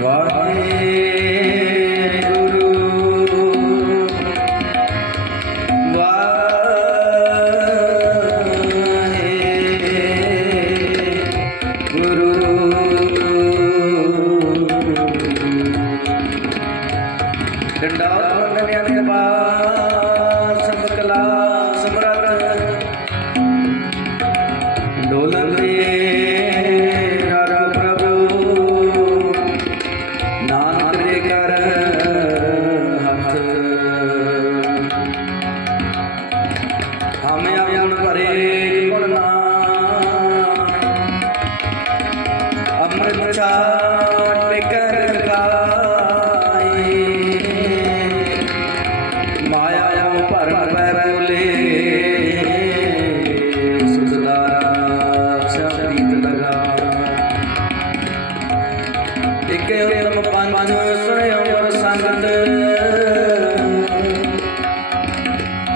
Why?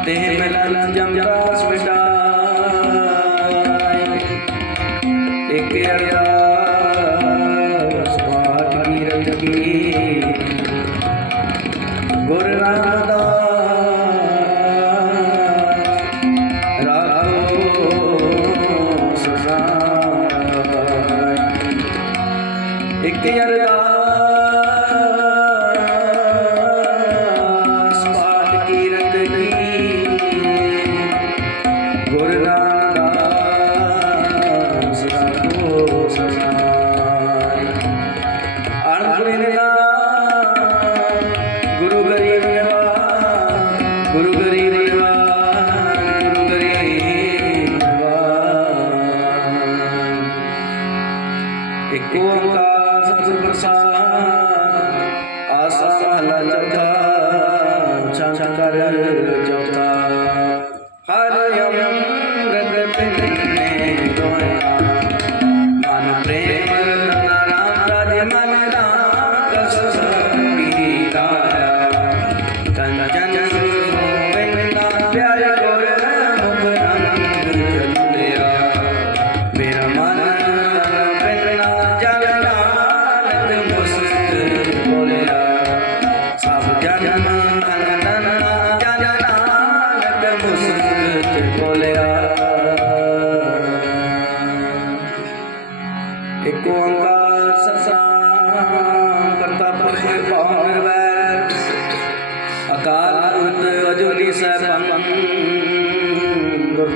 देह मिलन जमकास मिटाए एक अरदास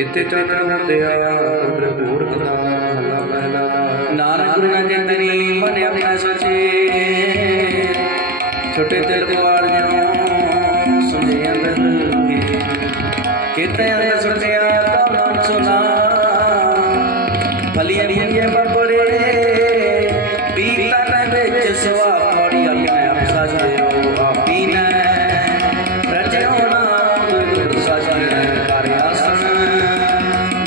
ਇਤੇ ਚਰਨ ਹੁੰਦਿਆ ਪ੍ਰਭੂਰ ਕਥਾ ਮਹਲਾ ਪਹਿਲਾ। ਨਾਨਕ ਗੁਰੂ ਨਾ ਜਿੰਦਨੀ ਮਨ ਆਪਣਾ ਸੋਚੇ। ਛੋਟੇ ਦਿਲ ਦੇ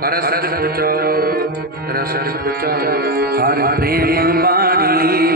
કરસ રસ હર પ્રેમ વાણી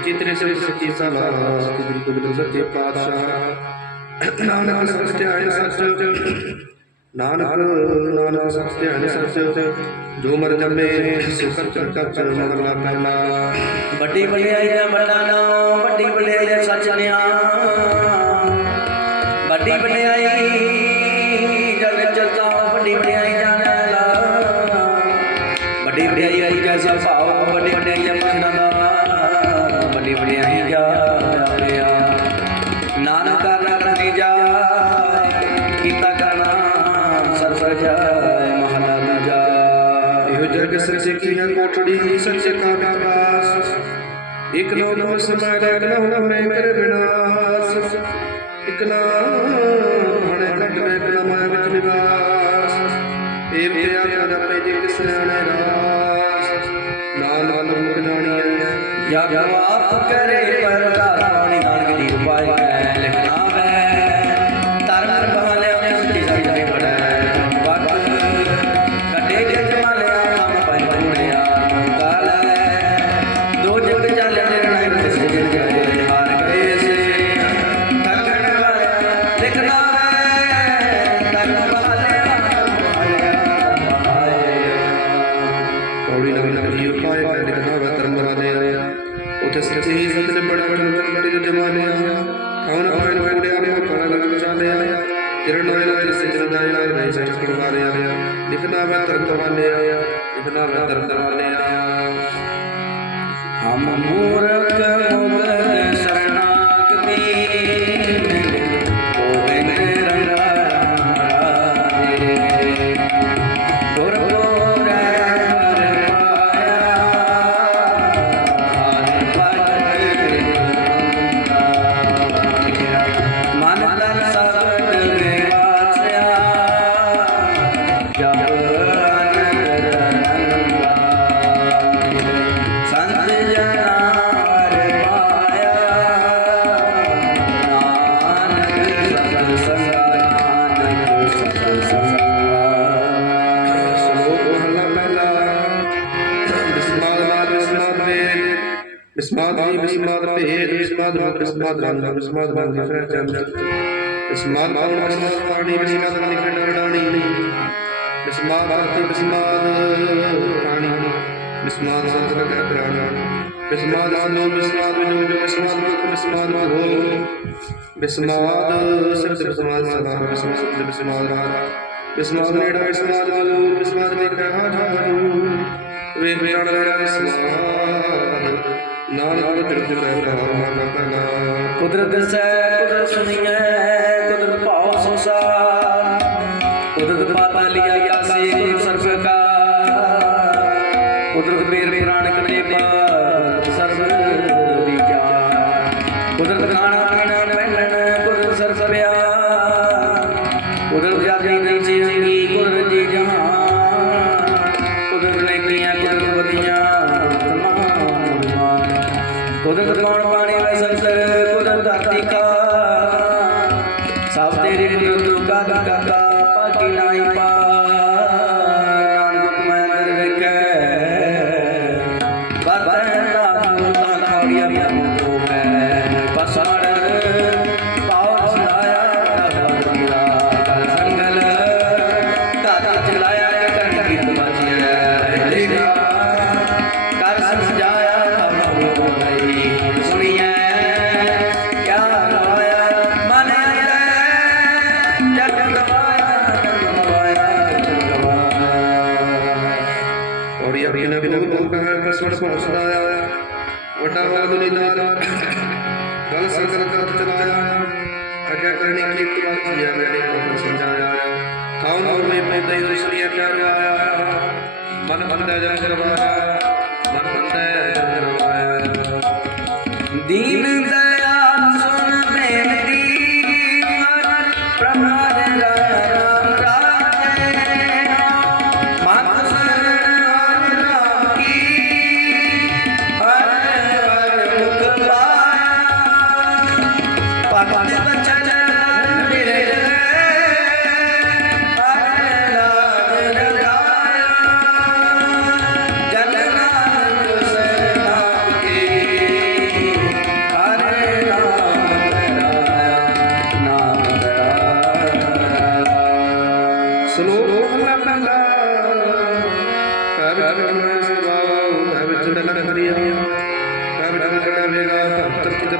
ਸੱਚੇ ਤੇਰੇ ਸਿਰ ਸੱਚੇ ਸਲਾਹ ਸਤਿ ਗੁਰੂ ਗੋਬਿੰਦ ਸੱਚੇ ਪਾਤਸ਼ਾਹ, ਨਾਨਕ ਸਤਿ ਧਿਆਨ ਸੱਚ, ਨਾਨਕ ਨਾਨਕ ਸਤਿ ਧਿਆਨ ਸੱਚ, ਜੋ ਮਰ ਜੰਮੇ ਸੁਖਰ ਚਰਚਾ ਚਰਨ ਮਗਲਾ ਪਹਿਲਾ ਵੱਡੀ ਬਲਿਆਈ ਦਾ ਵੱਡਾ ਨਾਮ, ਵੱਡੀ ਬਲਿਆਈ ਦਾ ਸੱਚ ਨਿਆ। कोठड़ी की सच का प्रकाश एक नौ नौ समारा नौ मैं कर विनाश। एक इकला हणे लट मैं कर मैं विच निवास। ए मेरा कर अपने जिक सयाने रास। नाल वन मुख जानी है जब आप करे परदाता अस्माद् भीमस्माद् पेहेद अस्माद् भक्तस्माद् रान्धव अस्माद् भाग्यफर चंद्र अस्माद् पावण अस्माद् पाणी अस्माद् निकटाणी अस्माद् भक्ति अस्माद् प्राणी अस्माद् संस्कृत प्राणी अस्माद् आनो अस्माद् विनोद अस्माद् भक्त अस्माद् भोग। अस्माद् शब्द अस्माद् सदान अस्माद् अस्माद् राग अस्माद् नेड़ा अस्माद् मलू अस्माद् निकटा धारू वे प्राण अस्माद् ਨਾਨਕ ਤਿਰਥ ਰਹਿ ਮਨ ਕਲਾ ਕੁਦਰਤ ਸੈ ਕੁਦਰਤ ਸੁਣੀਐ ਕੁਦਰਤ ਭਾਵ ਸੰਸਾਰ। ketika और ये अपने गुरु का परमेश्वर को सुनाया वटा वाला निदान गल संकल्प चलाया आज्ञा करने की इत्तवा किया मैंने को समझाया कौन और मैं पैदा इसलिए क्या आया मन बंदा जा करवाया मन बंदा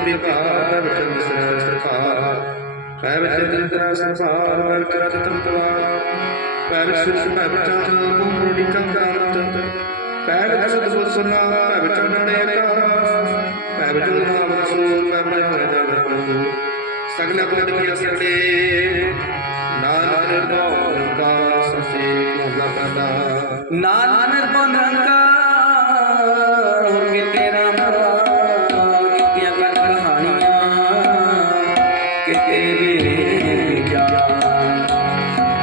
ਵਿਕਾਰ ਚੰਦਰਾ ਸਰਕਾਰ। ਪੈ ਵਿੱਚ ਚੰਦਰਾ ਸਰਕਾਰ ਕਰਤ ਤੰਤਵਾ। ਪੈ ਵਿੱਚ ਸੁਖ ਪੈ ਵਿੱਚ ਚੰਦ ਕੁੰਡੀ ਚੰਦਰਾਤ ਪੈ ਵਿੱਚ ਸਤਿ ਸੁਨਾ ਪੈ ਵਿੱਚ ਨਾਣੇ ਆਕਾਸ਼। ਪੈ ਵਿੱਚ ਨਾਮ ਰਸੂਲ ਪੈ ਵਿੱਚ ਜਗਤ ਪ੍ਰਭੂ। ਸਗਲ ਗੁਣ ਕੀ ਅਸਲੇ ਨਾਨਕ ਨਿਰਭਉ ਰੰਗਾ ਸਸੇ ਮੋਲਾ ਪਦਾ। ਨਾਨਕ ਨਿਰਭਉ ਰੰਗਾ કે તેરી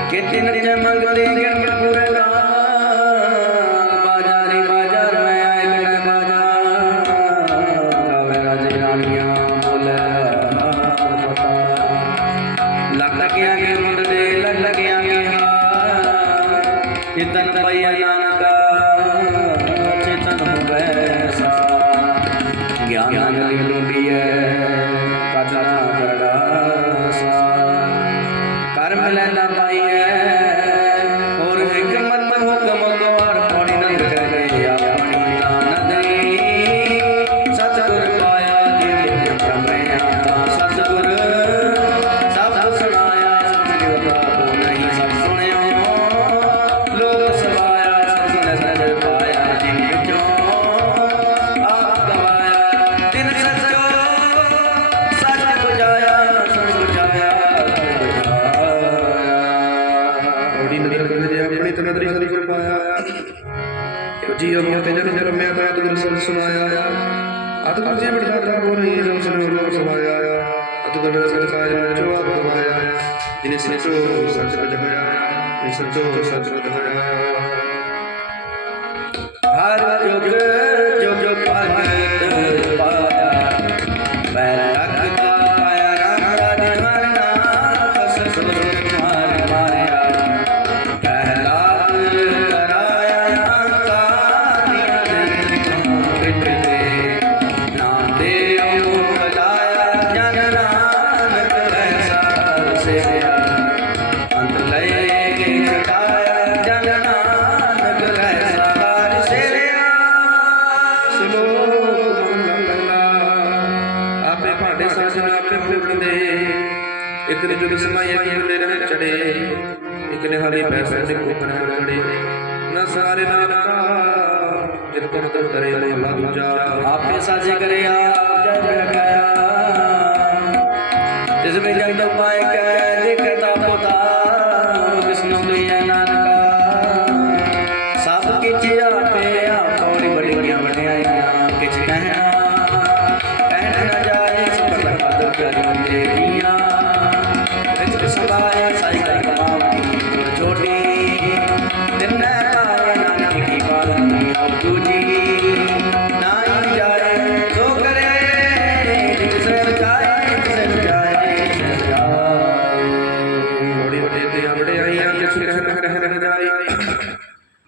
કે તિન જમગલે जियो मोते जन जन मैं मैं तुम सब सुनाया अत तुझे बिठा था बोल ये जब सुनो लोग समाया अत तुम रस का जन जो आप कमाया जिन्हें सचो सच को जगाया जिन्हें सचो सच को जगाया हर युग में जंग माए कर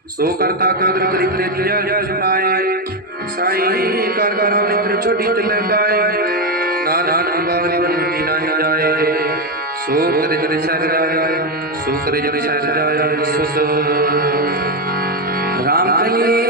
सो करता का ग्रह नित्य दिया जा साई कर कर नित्य छोटी तिल गाए नाना निवारी वन बिना जाए सो कर जन सर जाए सो कर जन सर जाए सुसो राम कहिए